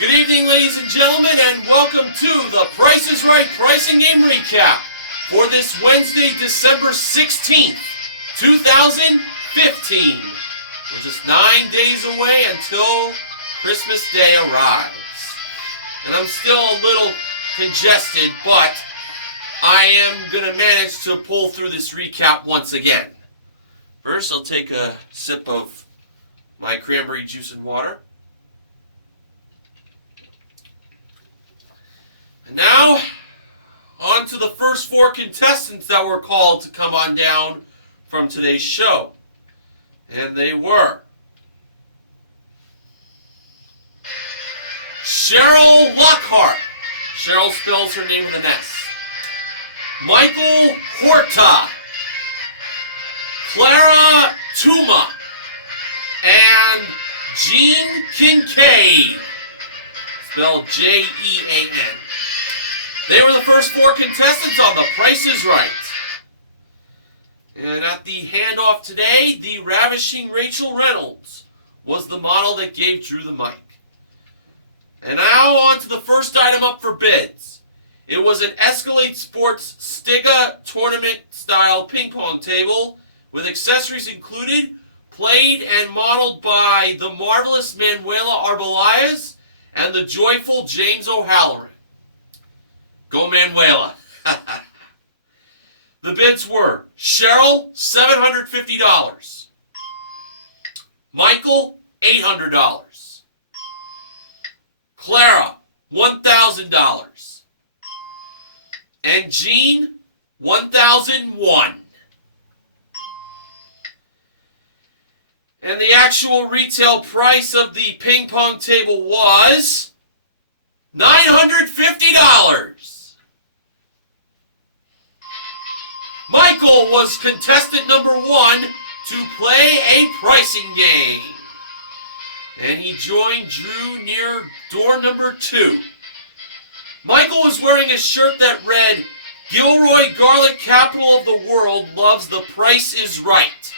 Good evening, ladies and gentlemen, and welcome to the Price is Right Pricing Game Recap for this Wednesday, December 16th, 2015. We're just 9 days away until Christmas Day arrives. And I'm still a little congested, but I am going to manage to pull through this recap once again. First, I'll take a sip of my cranberry juice and water. And now, on to the first four contestants that were called to come on down from today's show. And they were Cheryl Lockhart. Cheryl spells her name with an S. Michael Horta. Clara Tuma. And Jean Kincaid. Spelled J-E-A-N. They were the first four contestants on The Price is Right. And at the handoff today, the ravishing Rachel Reynolds was the model that gave Drew the mic. And now on to the first item up for bids. It was an Escalade Sports Stiga tournament-style ping pong table with accessories included, played and modeled by the marvelous Manuela Arbelayes and the joyful James O'Halloran. Go Manuela. The bids were Cheryl, $750. Michael, $800. Clara, $1,000. And Jean, $1,001. And the actual retail price of the ping pong table was $950. Michael was contestant number one to play a pricing game. And he joined Drew near door number 2. Michael was wearing a shirt that read, Gilroy Garlic Capital of the World loves The Price is Right.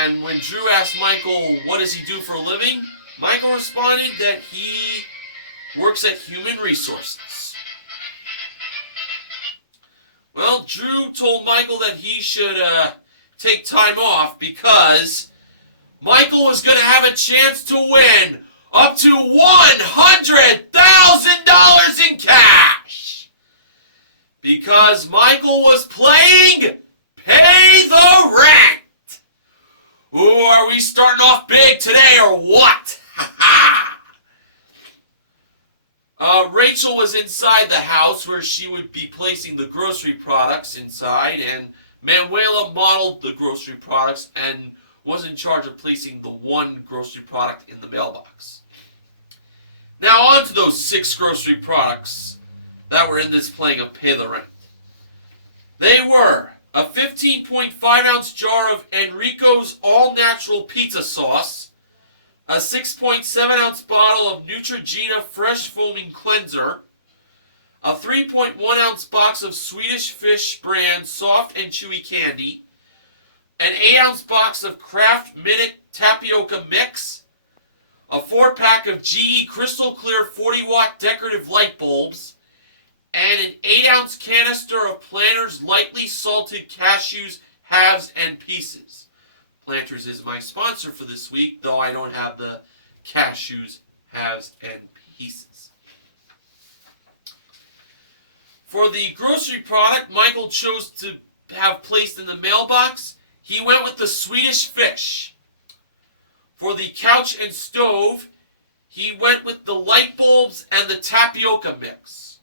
And when Drew asked Michael, what does he do for a living? Michael responded that he works at Human Resources. Well, Drew told Michael that he should take time off because Michael was going to have a chance to win up to $100,000 in cash. Because Michael was playing Pay the Rent. Ooh, are we starting off big today or what? Ha ha! Rachel was inside the house where she would be placing the grocery products inside, and Manuela modeled the grocery products and was in charge of placing the one grocery product in the mailbox. Now on to those 6 grocery products that were in this playing of Pay the Rent. They were a 15.5-ounce jar of Enrico's all-natural pizza sauce, a 6.7-ounce bottle of Neutrogena Fresh Foaming Cleanser, a 3.1-ounce box of Swedish Fish brand soft and chewy candy, an 8-ounce box of Kraft Minute Tapioca Mix, a 4-pack of GE Crystal Clear 40-watt decorative light bulbs, and an 8-ounce canister of Planters Lightly Salted Cashews Halves and Pieces. Planters is my sponsor for this week, though I don't have the cashews, halves, and pieces. For the grocery product Michael chose to have placed in the mailbox, he went with the Swedish Fish. For the couch and stove, he went with the light bulbs and the tapioca mix.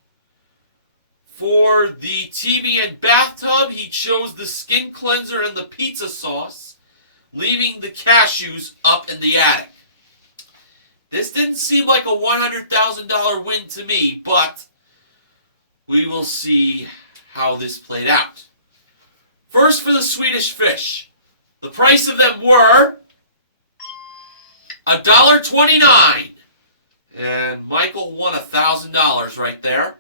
For the TV and bathtub, he chose the skin cleanser and the pizza sauce, leaving the cashews up in the attic. This didn't seem like a $100,000 win to me, but we will see how this played out. First for the Swedish Fish. The price of them were $1.29. And Michael won $1,000 right there.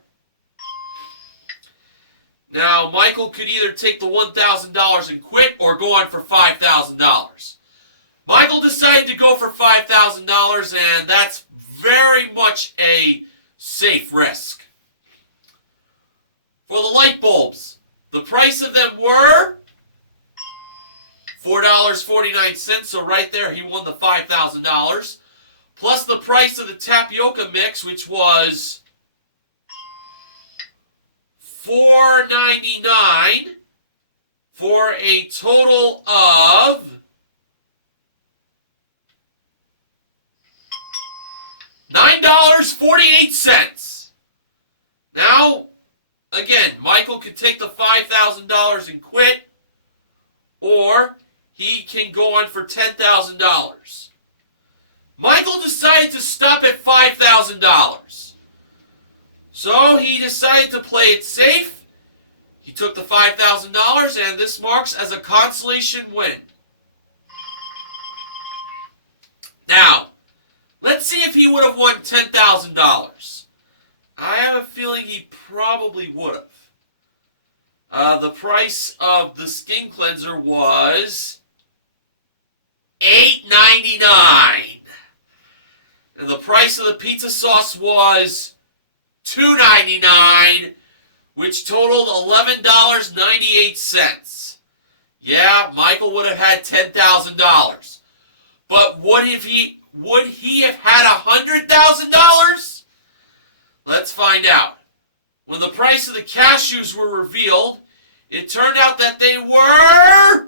Now, Michael could either take the $1,000 and quit or go on for $5,000. Michael decided to go for $5,000, and that's very much a safe risk. For the light bulbs, the price of them were $4.49, so right there he won the $5,000. Plus the price of the tapioca mix, which was $4.99 for a total of $9.48. Now, again, Michael could take the $5,000 and quit, or he can go on for $10,000. Michael decided to stop at $5,000. So he decided to play it safe. He took the $5,000, and this marks as a consolation win. Now, let's see if he would have won $10,000. I have a feeling he probably would have. The price of the skin cleanser was $8.99. And the price of the pizza sauce was $2.99, which totaled $11.98. Yeah, Michael would have had $10,000. But would he have had $100,000? Let's find out. When the price of the cashews were revealed, it turned out that they were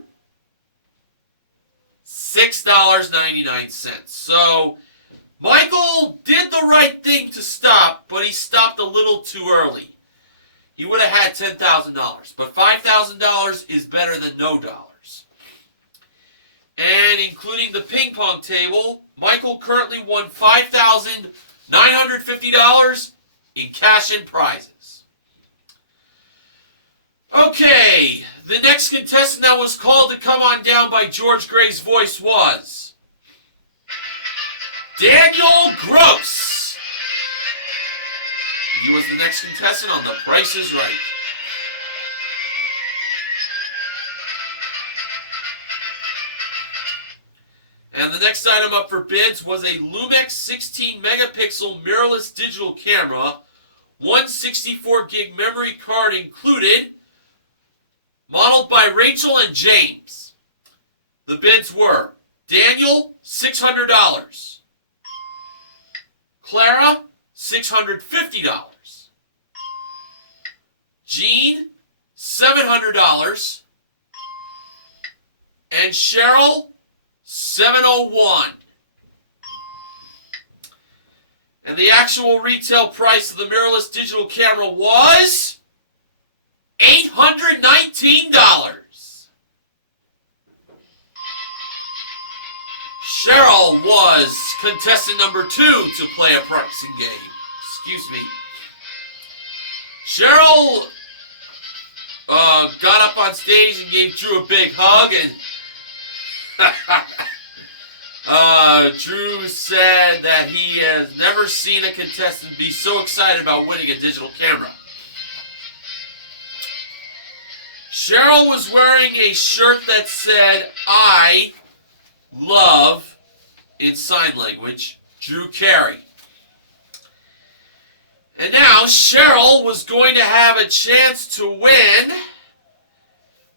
$6.99. So Michael did the right thing to stop, but he stopped a little too early. He would have had $10,000, but $5,000 is better than no dollars. And including the ping pong table, Michael currently won $5,950 in cash and prizes. Okay, the next contestant that was called to come on down by George Gray's voice was Daniel Gross. He was the next contestant on The Price is Right. And the next item up for bids was a Lumix 16 megapixel mirrorless digital camera, 164 gig memory card included, modeled by Rachel and James. The bids were Daniel, $600. Clara, $650. Jean, $700. And Cheryl, $701. And the actual retail price of the mirrorless digital camera was $819. Cheryl was contestant number 2 to play a pricing game. Excuse me. Cheryl got up on stage and gave Drew a big hug, and Drew said that he has never seen a contestant be so excited about winning a digital camera. Cheryl was wearing a shirt that said, "I love," in sign language, Drew Carey. And now Cheryl was going to have a chance to win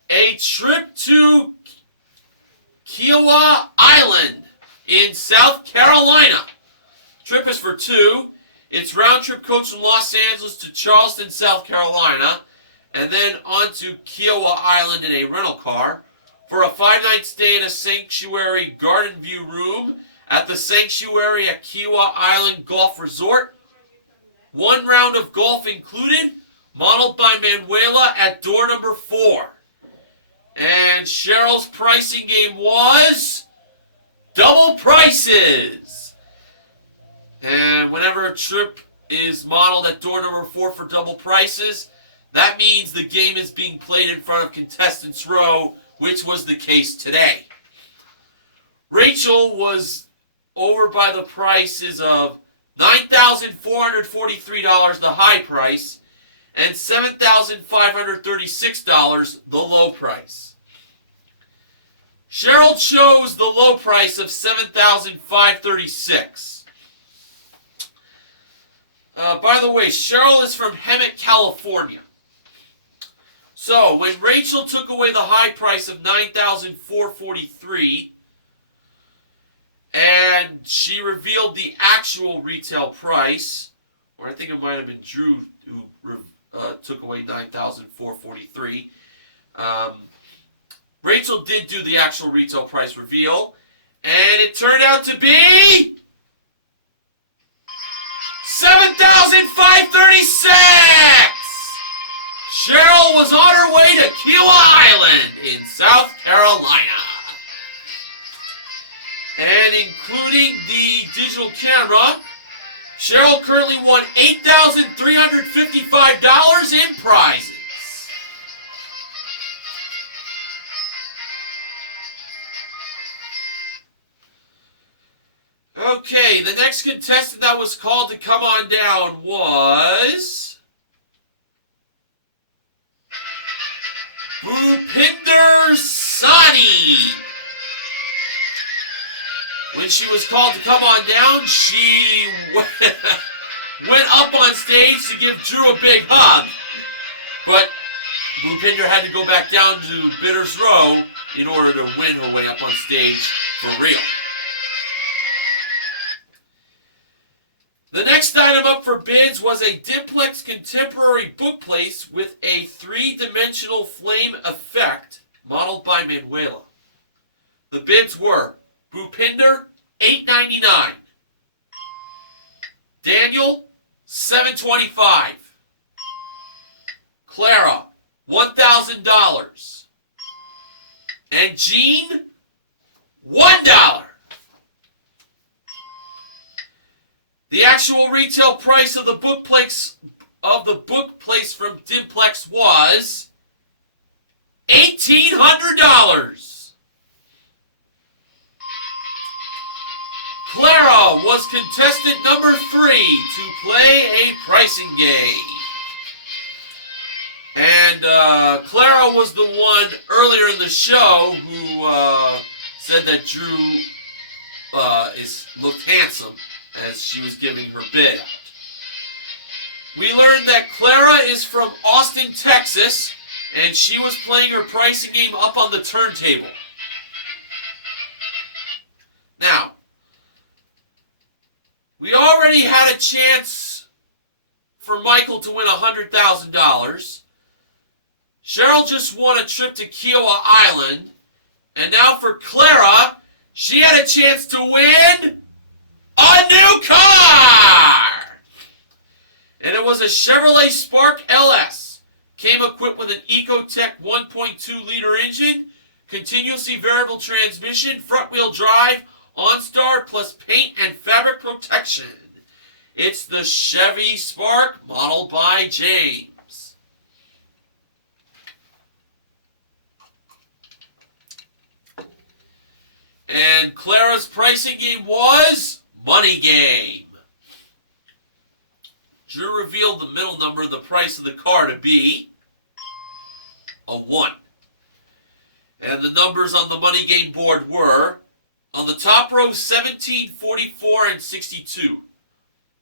a trip to Kiowa Island in South Carolina. Trip is for 2. It's round trip coach from Los Angeles to Charleston, South Carolina, and then on to Kiowa Island in a rental car for a 5-night stay in a Sanctuary Garden View room at the Sanctuary at Kiowa Island Golf Resort. 1 round of golf included, modeled by Manuela at door number 4. And Cheryl's pricing game was double prices. And whenever a trip is modeled at door number 4 for double prices, that means the game is being played in front of contestants row, which was the case today. Rachel was over by the prices of $9,443, the high price, and $7,536, the low price. Cheryl chose the low price of $7,536. By the way, Cheryl is from Hemet, California. So, when Rachel took away the high price of $9,443, and she revealed the actual retail price, or I think it might have been Drew who took away $9,443. Rachel did do the actual retail price reveal, and it turned out to be $7,536. Cheryl was on her way to Kiowa Island in South Carolina. And including the digital camera, Cheryl currently won $8,355 in prizes. Okay, the next contestant that was called to come on down was Bhupinder Sani. When she was called to come on down, she went up on stage to give Drew a big hug. But Bhupinder had to go back down to Bidder's Row in order to win her way up on stage for real. The next item up for bids was a Dimplex contemporary bookplace with a three-dimensional flame effect modeled by Manuela. The bids were Bhupinder, $8.99. Daniel, $7.25. Clara, $1,000. And Jean, $1. The actual retail price of the bookplace from Dimplex was $1,800. Clara was contestant number 3 to play a pricing game. And Clara was the one earlier in the show who said that Drew looked handsome as she was giving her bid out. We learned that Clara is from Austin, Texas, and she was playing her pricing game up on the turntable. Now, we already had a chance for Michael to win $100,000. Cheryl just won a trip to Kiowa Island. And now for Clara, she had a chance to win a new car! And it was a Chevrolet Spark LS. Came equipped with an Ecotec 1.2-liter engine, continuously variable transmission, front-wheel drive, OnStar, plus paint and fabric protection. It's the Chevy Spark, modeled by James. And Clara's pricing game was Money Game. Drew revealed the middle number of the price of the car to be a 1. And the numbers on the Money Game board were, on the top row, 17, 44, and 62.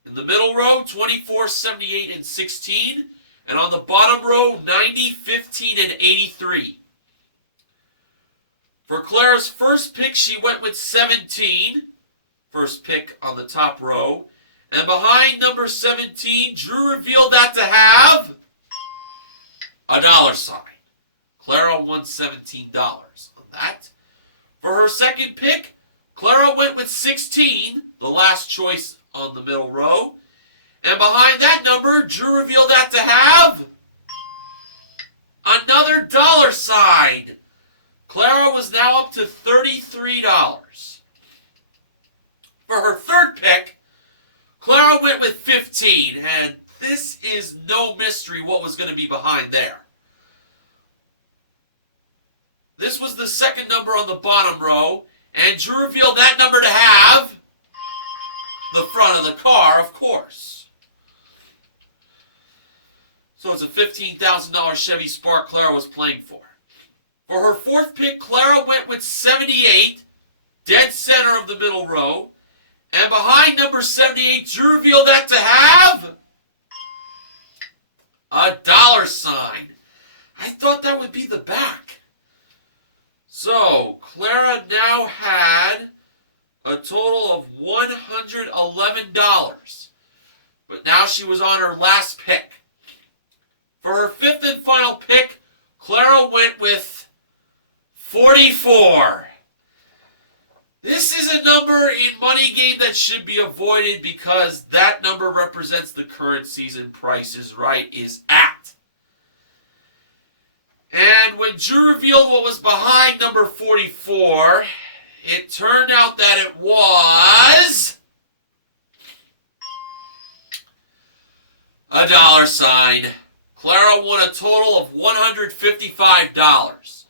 In the middle row, 24, 78, and 16. And on the bottom row, 90, 15, and 83. For Clara's first pick, she went with 17. First pick on the top row. And behind number 17, Drew revealed that to have a $sign. Clara won $17 on that. For her second pick, Clara went with 16, the last choice on the middle row. And behind that number, Drew revealed that to have another $sign. Clara was now up to $33. For her third pick, Clara went with 15, and this is no mystery what was going to be behind there. This was the second number on the bottom row, and Drew revealed that number to have the front of the car, of course. So it's a $15,000 Chevy Spark Clara was playing for. For her fourth pick, Clara went with 78, dead center of the middle row. And behind number 78, Drew revealed that to have a dollar sign. I thought that would be the back. So, Clara now had a total of $111. But now she was on her last pick. For her fifth and final pick, Clara went with 44. This is a number in Money Game that should be avoided because that number represents the current season Price is Right is at. And when Drew revealed what was behind number 44, it turned out that it was a dollar sign. Clara won a total of $155.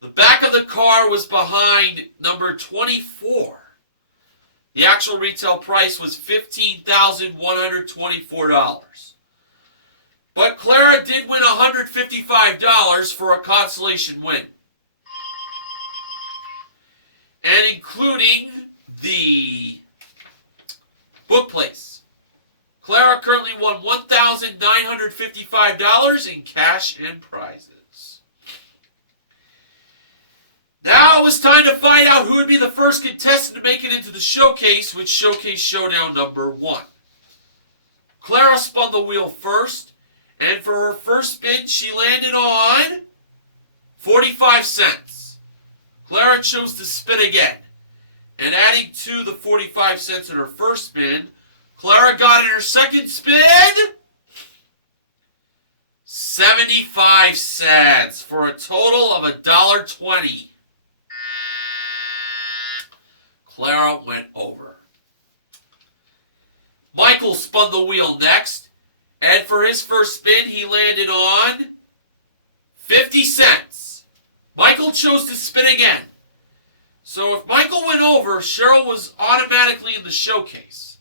The back of the car was behind number 24. The actual retail price was $15,124. But Clara did win $155 for a consolation win. And including the book place. Clara currently won $1,955 in cash and prizes. Now it was time to find out who would be the first contestant to make it into the showcase with Showcase Showdown number 1. Clara spun the wheel first, and for her first spin, she landed on 45 cents. Clara chose to spin again, and adding to the 45 cents in her first spin, Clara got in her second spin 75 cents for a total of $1.20. Clara went over. Michael spun the wheel next, and for his first spin, he landed on 50 cents. Michael chose to spin again. So if Michael went over, Cheryl was automatically in the showcase.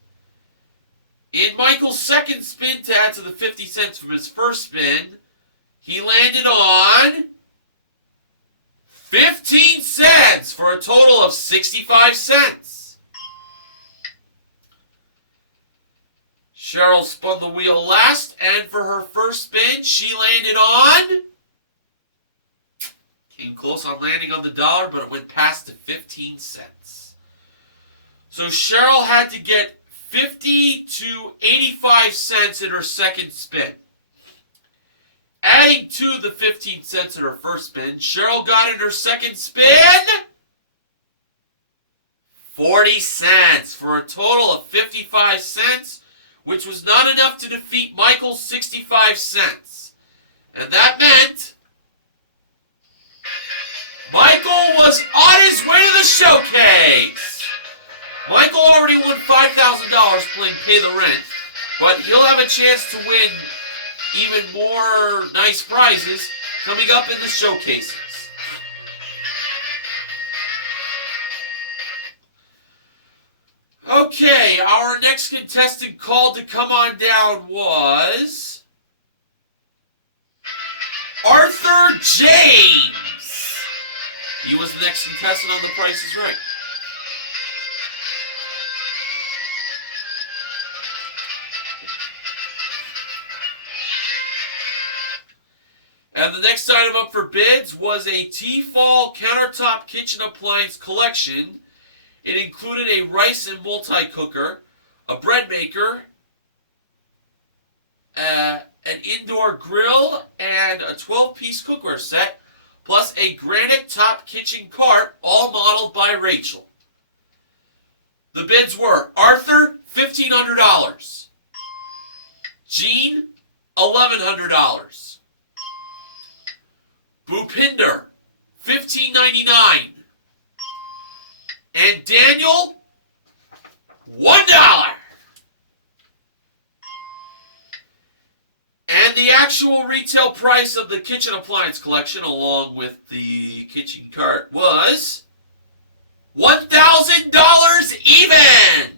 In Michael's second spin to add to the 50 cents from his first spin, he landed on 15 cents for a total of 65 cents. Cheryl spun the wheel last, and for her first spin, she landed on, came close on landing on the dollar, but it went past to 15 cents. So Cheryl had to get 50 to 85 cents in her second spin. Adding to the 15 cents in her first spin, Cheryl got in her second spin 40 cents for a total of 55 cents, which was not enough to defeat Michael's 65 cents. And that meant Michael was on his way to the showcase. Michael already won $5,000 playing Pay the Rent, but he'll have a chance to win even more nice prizes coming up in the showcases. Okay, our next contestant called to come on down was Arthur James. He was the next contestant on The Price is Right. And the next item up for bids was a Tefal countertop kitchen appliance collection. It included a rice and multi-cooker, a bread maker, an indoor grill, and a 12-piece cookware set, plus a granite top kitchen cart, all modeled by Rachel. The bids were Arthur, $1,500. Gene, $1,100. Bhupinder, $15.99. And Daniel, $1. And the actual retail price of the kitchen appliance collection, along with the kitchen cart, was $1,000 even.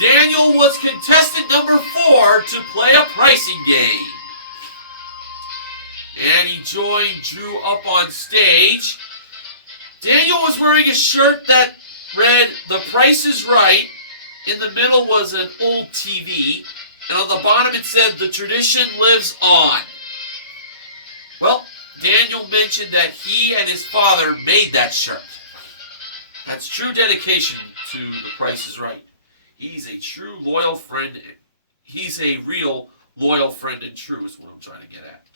Daniel was contestant number 4 to play a pricing game. And he joined Drew up on stage. Daniel was wearing a shirt that read, "The Price is Right," In the middle was an old TV, and on the bottom it said, "The tradition lives on." Well, Daniel mentioned that he and his father made that shirt. That's true dedication to The Price is Right. He's a true loyal friend. He's a real loyal friend and true is what I'm trying to get at.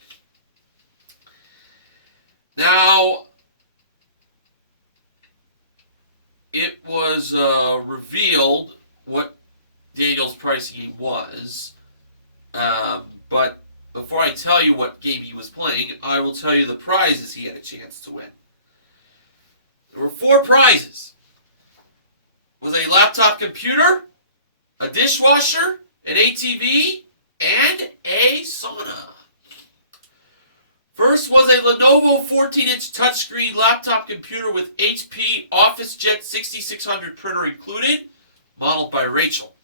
Now, it was revealed what Daniel's price game was, but before I tell you what game he was playing, I will tell you the prizes he had a chance to win. There were 4 prizes. It was a laptop computer, a dishwasher, an ATV, and a sauna. First was a Lenovo 14-inch touchscreen laptop computer with HP OfficeJet 6600 printer included, modeled by Rachel.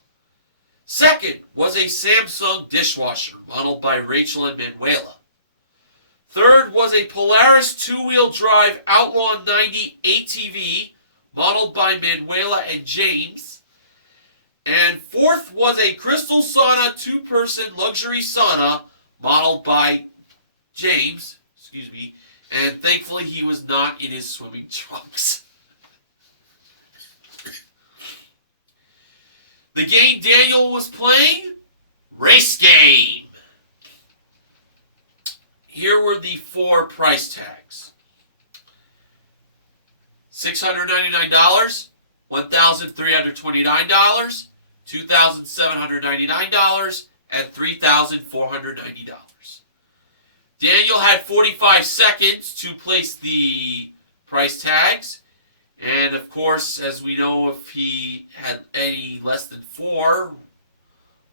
Second was a Samsung dishwasher, modeled by Rachel and Manuela. Third was a Polaris 2-wheel drive Outlaw 90 ATV, modeled by Manuela and James. And fourth was a Crystal Sauna 2-person luxury sauna, modeled by James, and thankfully he was not in his swimming trunks. The game Daniel was playing, Race Game. Here were the 4 price tags. $699, $1,329, $2,799, and $3,490. Daniel had 45 seconds to place the price tags. And of course, as we know, if he had any less than 4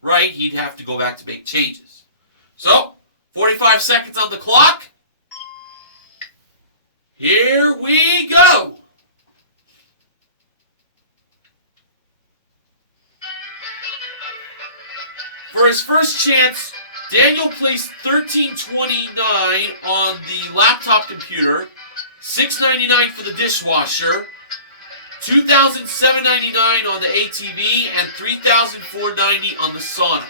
right, he'd have to go back to make changes. So, 45 seconds on the clock. Here we go. For his first chance, Daniel placed $1,329 on the laptop computer, $699 for the dishwasher, $2,799 on the ATV, and $3,490 on the sauna.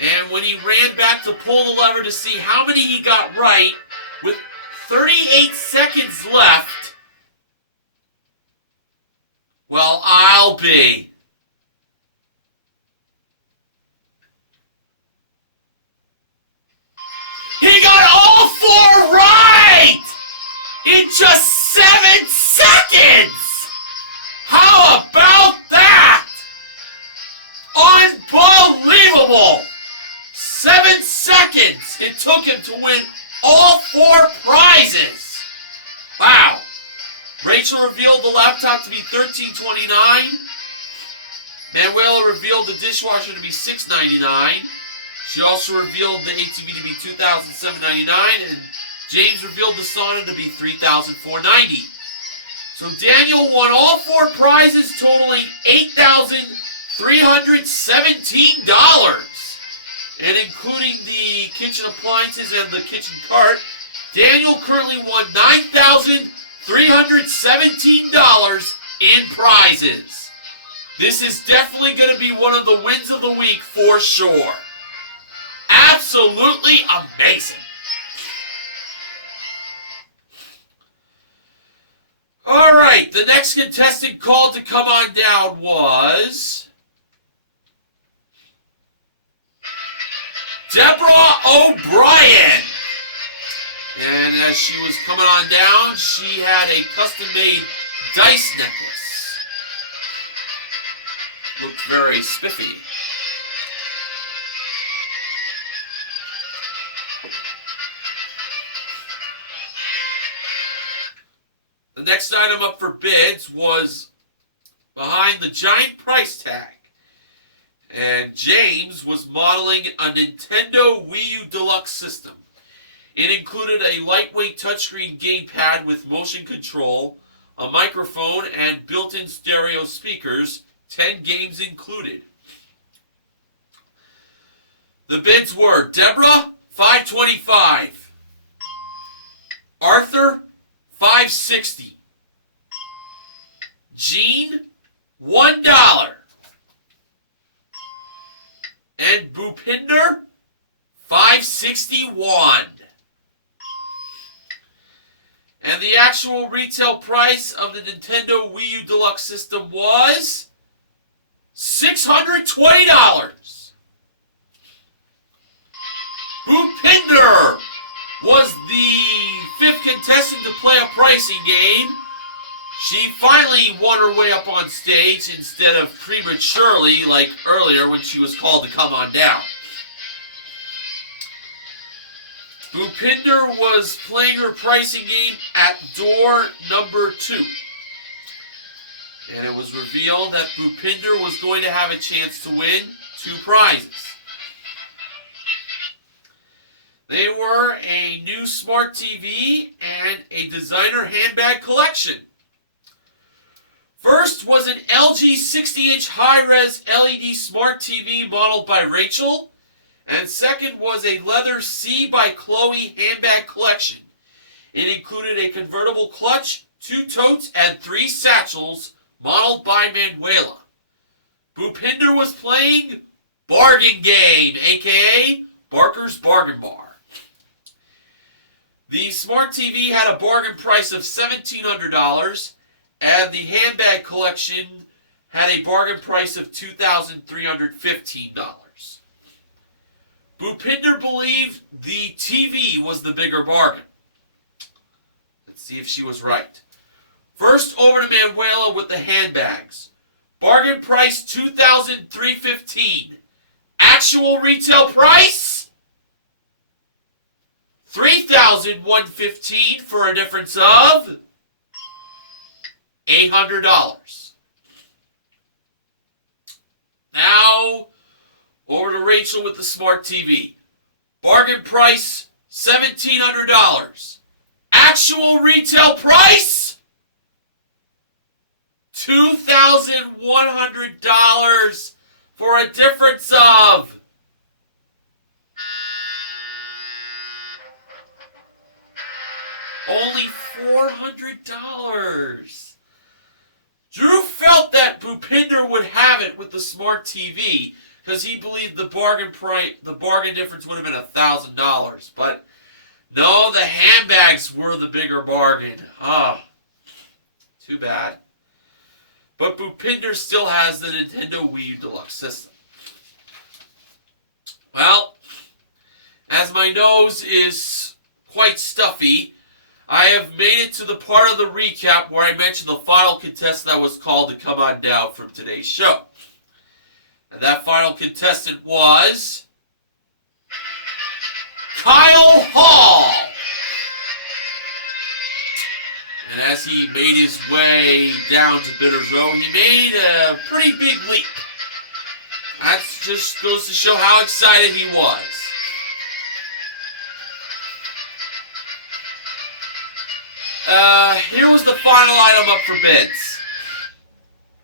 And when he ran back to pull the lever to see how many he got right, with 38 seconds left, well, I'll be. He got all 4 right! In just 7 seconds! How about that? Unbelievable! 7 seconds it took him to win all 4 prizes. Wow. Rachel revealed the laptop to be $1,329. Manuela revealed the dishwasher to be $699. She also revealed the ATV to be $2,799, and James revealed the sauna to be $3,490. So Daniel won all 4 prizes, totaling $8,317. And including the kitchen appliances and the kitchen cart, Daniel currently won $9,317 in prizes. This is definitely going to be one of the wins of the week for sure. Absolutely amazing. All right, the next contestant called to come on down was Deborah O'Brien. And as she was coming on down, she had a custom-made dice necklace. Looked very spiffy. The next item up for bids was behind the giant price tag. And James was modeling a Nintendo Wii U Deluxe system. It included a lightweight touchscreen gamepad with motion control, a microphone, and built-in stereo speakers, 10 games included. The bids were Deborah, $525. Arthur, $560. Gene, $1. $2,261. And the actual retail price of the Nintendo Wii U Deluxe system was $620. Bhupinder was the fifth contestant to play a pricing game. She finally won her way up on stage instead of prematurely like earlier when she was called to come on down. Bhupinder was playing her pricing game at door number 2. And it was revealed that Bhupinder was going to have a chance to win 2 prizes. They were a new smart TV and a designer handbag collection. First was an LG 60-inch high-res LED smart TV modeled by Rachel. And second was a leather C by Chloe handbag collection. It included a convertible clutch, 2 totes, and 3 satchels modeled by Manuela. Bhupinder was playing Bargain Game, aka Barker's Bargain Bar. The smart TV had a bargain price of $1,700, and the handbag collection had a bargain price of $2,315. Bhupinder believed the TV was the bigger bargain. Let's see if she was right. First, over to Manuela with the handbags. Bargain price $2,315. Actual retail price $3,115 for a difference of $800. Now, over to Rachel with the smart TV. Bargain price $1,700. Actual retail price $2,100 for a difference of only $400. Drew felt that Bhupinder would have it with the smart TV because he believed the bargain difference would have been $1,000. But no, the handbags were the bigger bargain. Too bad. But Bhupinder still has the Nintendo Wii U Deluxe system. Well, as my nose is quite stuffy, I have made it to the part of the recap where I mentioned the final contestant that was called to come on down from today's show. And that final contestant was Kyle Hall. And as he made his way down to Bitter's Row, he made a pretty big leap. That just goes to show how excited he was. Here was the final item up for bids.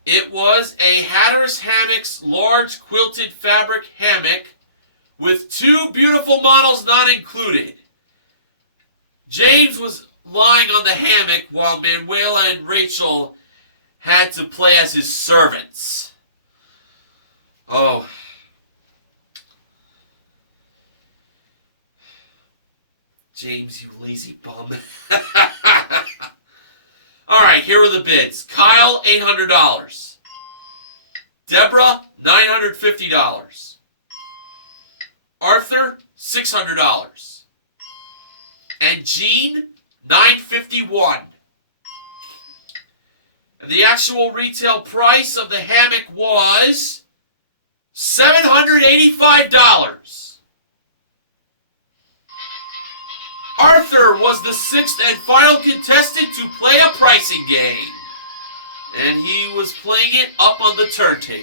It was a Hatteras Hammocks large quilted fabric hammock with 2 beautiful models not included. James was lying on the hammock while Manuela and Rachel had to play as his servants. Oh. James, you lazy bum. Alright, here are the bids. Kyle, $800. Deborah, $950. Arthur, $600. And Jean, $951. And the actual retail price of the hammock was $785. Arthur was the 6th and final contestant to play a pricing game. And he was playing it up on the turntable.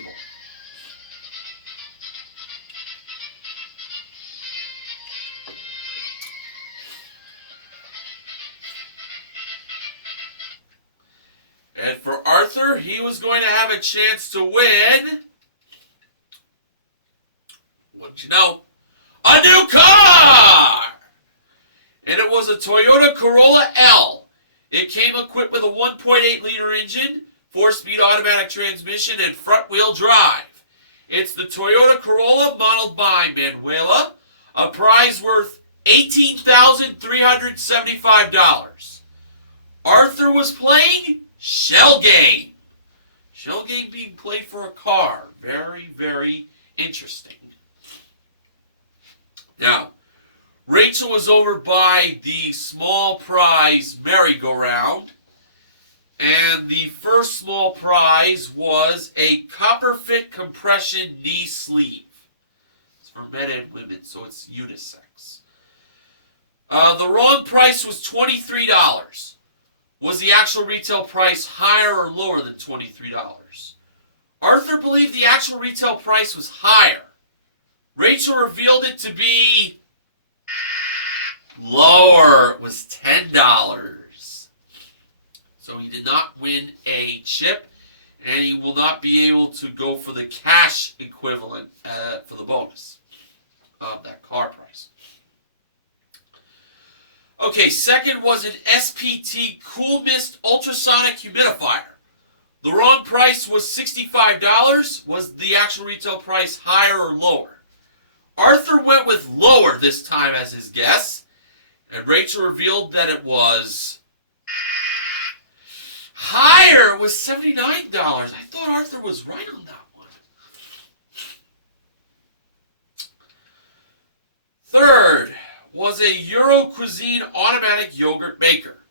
And for Arthur, he was going to have a chance to win, what'd you know, a new car! And it was a Toyota Corolla L. It came equipped with a 1.8-liter engine, 4-speed automatic transmission, and front-wheel drive. It's the Toyota Corolla modeled by Manuela, a prize worth $18,375. Arthur was playing Shell Game. Shell Game being played for a car. Very, very interesting. Now, Rachel was over by the small prize merry-go-round, and the first small prize was a copper-fit compression knee sleeve. It's for men and women, so it's unisex. The wrong price was $23. Was the actual retail price higher or lower than $23? Arthur believed the actual retail price was higher. Rachel revealed it to be lower. It was $10. So he did not win a chip, and he will not be able to go for the cash equivalent for the bonus of that car price. Okay, second was an SPT Cool Mist Ultrasonic Humidifier. The wrong price was $65. Was the actual retail price higher or lower? Arthur went with lower this time as his guess, and Rachel revealed that it was higher. It was $79. I thought Arthur was right on that one. Third was a Euro Cuisine automatic yogurt maker.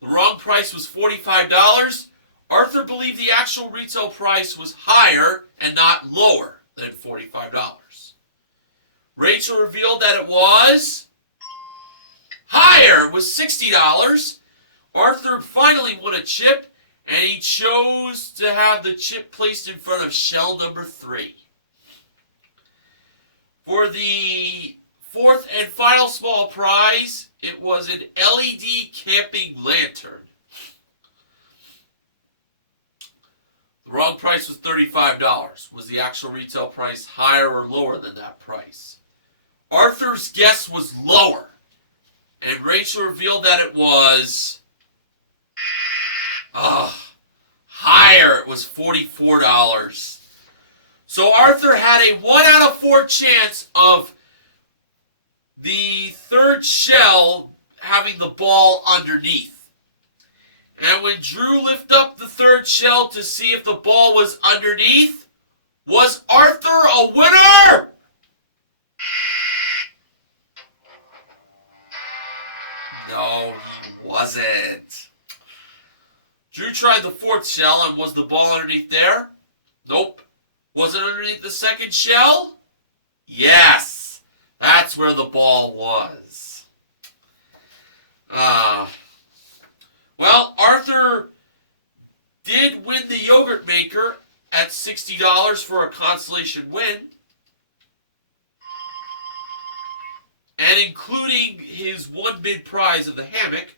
The wrong price was $45. Arthur believed the actual retail price was higher and not lower than $45. Rachel revealed that it was higher. It was $60. Arthur finally won a chip, and he chose to have the chip placed in front of shell number 3. For the fourth and final small prize, it was an LED camping lantern. The wrong price was $35. Was the actual retail price higher or lower than that price? Arthur's guess was lower, and Rachel revealed that it was higher. It was $44. So Arthur had a 1 out of 4 chance of the third shell having the ball underneath. And when Drew lifted up the third shell to see if the ball was underneath, was Arthur a winner? No, he wasn't. Drew tried the fourth shell, and was the ball underneath there? Nope. Was it underneath the second shell? Yes. That's where the ball was. Well, Arthur did win the yogurt maker at $60 for a consolation win. And including his one bid prize of the hammock,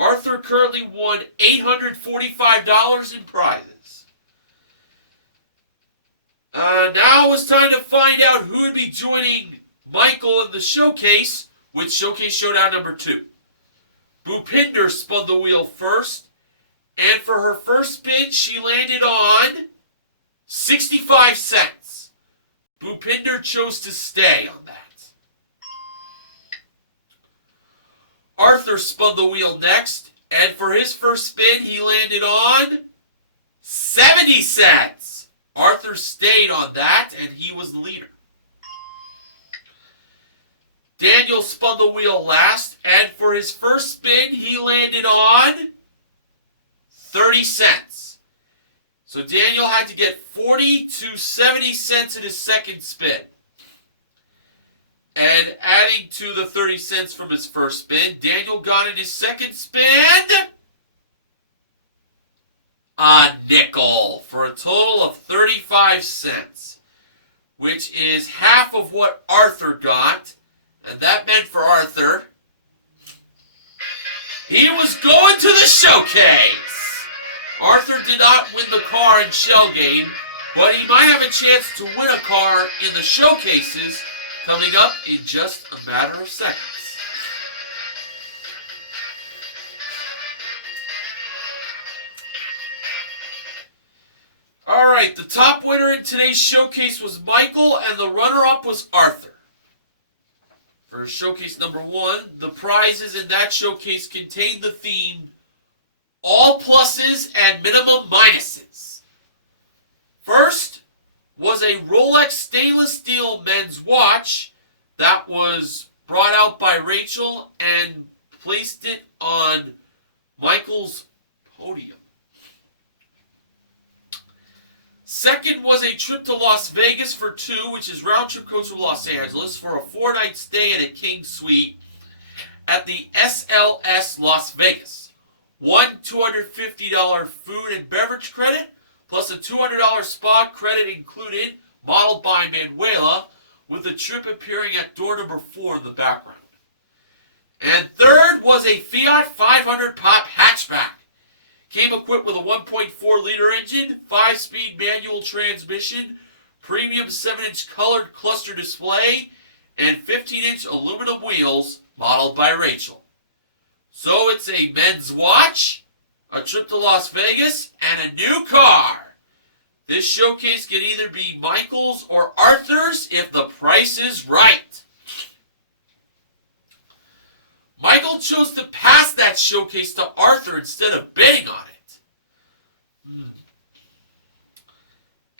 Arthur currently won $845 in prizes. Now it's time to find out who would be joining Michael in the showcase with Showcase Showdown number 2. Bhupinder spun the wheel first, and for her first spin, she landed on 65 cents. Bhupinder chose to stay on that. Arthur spun the wheel next, and for his first spin, he landed on 70 cents. Arthur stayed on that, and he was the leader. Daniel spun the wheel last, and for his first spin, he landed on 30 cents. So Daniel had to get 40 to 70 cents in his second spin. And adding to the 30 cents from his first spin, Daniel got in his second spin a nickel for a total of 35 cents, which is half of what Arthur got. And that meant for Arthur, he was going to the showcase. Arthur did not win the car in Shell Game, but he might have a chance to win a car in the showcases coming up in just a matter of seconds. Alright, the top winner in today's showcase was Michael, and the runner-up was Arthur. For showcase number 1, the prizes in that showcase contained the theme all pluses and minimum minuses. First was a Rolex stainless steel men's watch that was brought out by Rachel and placed it on Michael's podium. Second was a trip to Las Vegas for 2, which is round trip coach from Los Angeles, for a 4-night stay at a King Suite at the SLS Las Vegas. One $250 food and beverage credit, plus a $200 spa credit included, modeled by Manuela, with the trip appearing at door number 4 in the background. And third was a Fiat 500 pop hatchback. Came equipped with a 1.4-liter engine, 5-speed manual transmission, premium 7-inch colored cluster display, and 15-inch aluminum wheels, modeled by Rachel. So it's a men's watch, a trip to Las Vegas, and a new car. This showcase can either be Michael's or Arthur's if the price is right. Michael chose to pass that showcase to Arthur instead of bidding on it.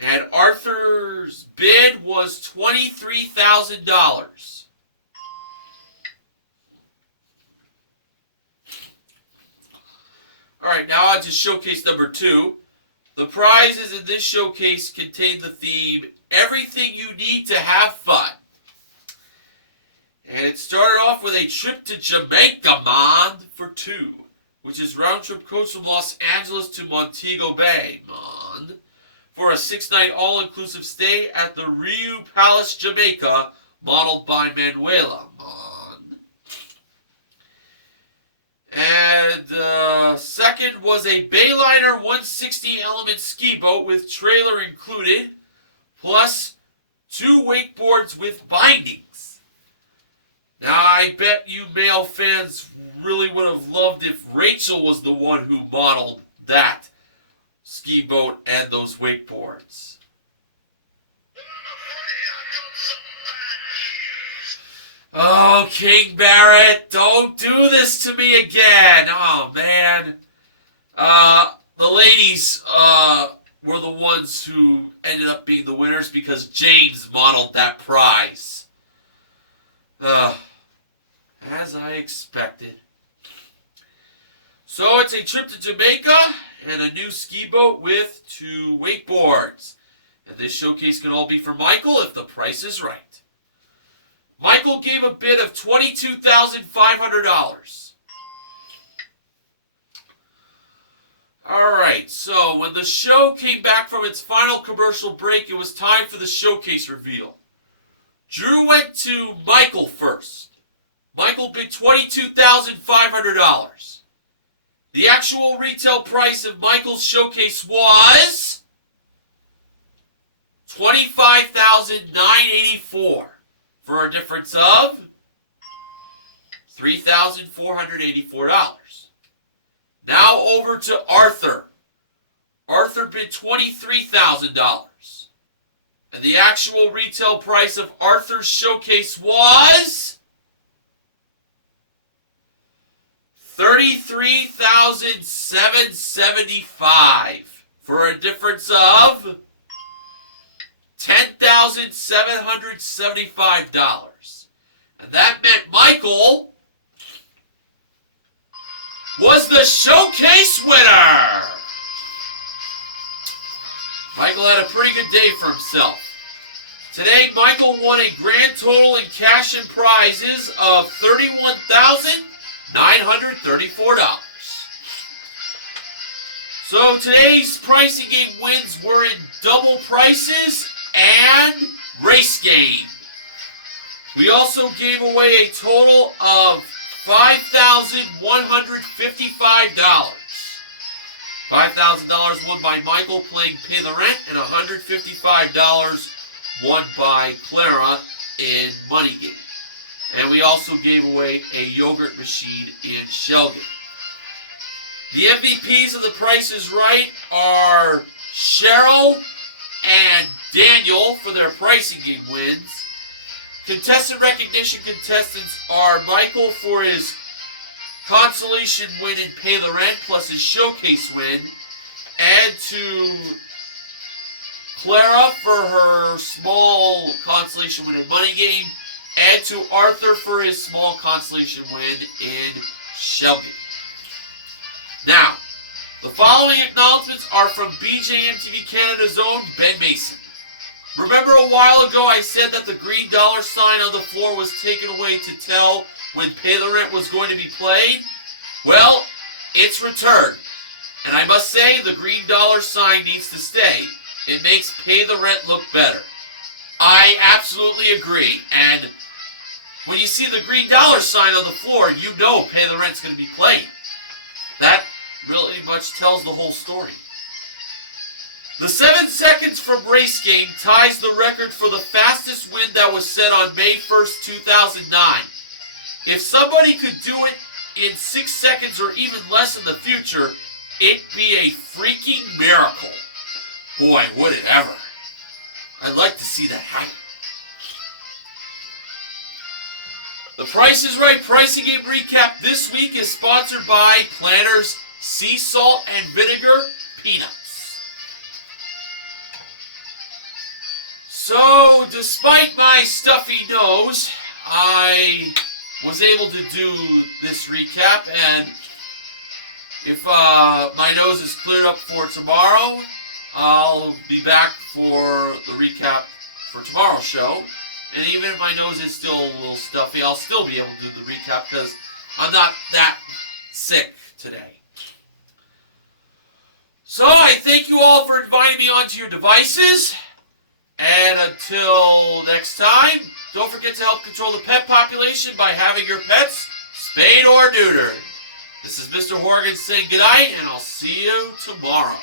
And Arthur's bid was $23,000. Alright, now on to showcase number 2. The prizes in this showcase contain the theme, everything you need to have fun. And it started off with a trip to Jamaica, man, for 2, which is round trip coach from Los Angeles to Montego Bay, man, for a 6-night all-inclusive stay at the Riu Palace, Jamaica, modeled by Manuela, man. And second was a Bayliner 160 element ski boat with trailer included, plus 2 wakeboards with bindings. Now, I bet you male fans really would have loved if Rachel was the one who modeled that ski boat and those wakeboards. Oh, King Barrett, don't do this to me again. Oh, man. The ladies were the ones who ended up being the winners because James modeled that prize. As I expected. So it's a trip to Jamaica and a new ski boat with 2 wakeboards. And this showcase can all be for Michael if the price is right. Michael gave a bid of $22,500. Alright, so when the show came back from its final commercial break, it was time for the showcase reveal. Drew went to Michael first. Michael bid $22,500. The actual retail price of Michael's showcase was $25,984. For a difference of $3,484. Now over to Arthur. Arthur bid $23,000. And the actual retail price of Arthur's showcase was $33,775. For a difference of $10,775. And that meant Michael was the showcase winner. Michael had a pretty good day for himself. Today, Michael won a grand total in cash and prizes of $31,934. So today's pricing game wins were in double prices and race game. We also gave away a total of $5,155. $5,000 won by Michael playing Pay the Rent, and $155 won by Clara in Money Game. And we also gave away a yogurt machine in Shell Game. The MVPs of The Price is Right are Cheryl and Daniel for their pricing game wins. Contestant recognition contestants are Michael for his consolation win in Pay the Rent plus his showcase win, and to Clara for her small consolation win in Money Game, and to Arthur for his small consolation win in Shell Game. Now, the following acknowledgments are from BJMTV Canada's own Ben Mason. Remember a while ago I said that the green dollar sign on the floor was taken away to tell when Pay the Rent was going to be played? Well, it's returned. And I must say, the green dollar sign needs to stay. It makes Pay the Rent look better. I absolutely agree. And when you see the green dollar sign on the floor, you know Pay the Rent's going to be played. That really much tells the whole story. The 7 seconds from Race Game ties the record for the fastest win that was set on May 1st, 2009. If somebody could do it in 6 seconds or even less in the future, it'd be a freaking miracle. Boy, would it ever. I'd like to see that happen. The Price is Right Pricing Game Recap this week is sponsored by Planters Sea Salt and Vinegar Peanuts. So, despite my stuffy nose, I was able to do this recap, and if my nose is cleared up for tomorrow, I'll be back for the recap for tomorrow's show. And even if my nose is still a little stuffy, I'll still be able to do the recap because I'm not that sick today. So I thank you all for inviting me onto your devices. And until next time, don't forget to help control the pet population by having your pets spayed or neutered. This is Mr. Horgan saying goodnight, and I'll see you tomorrow.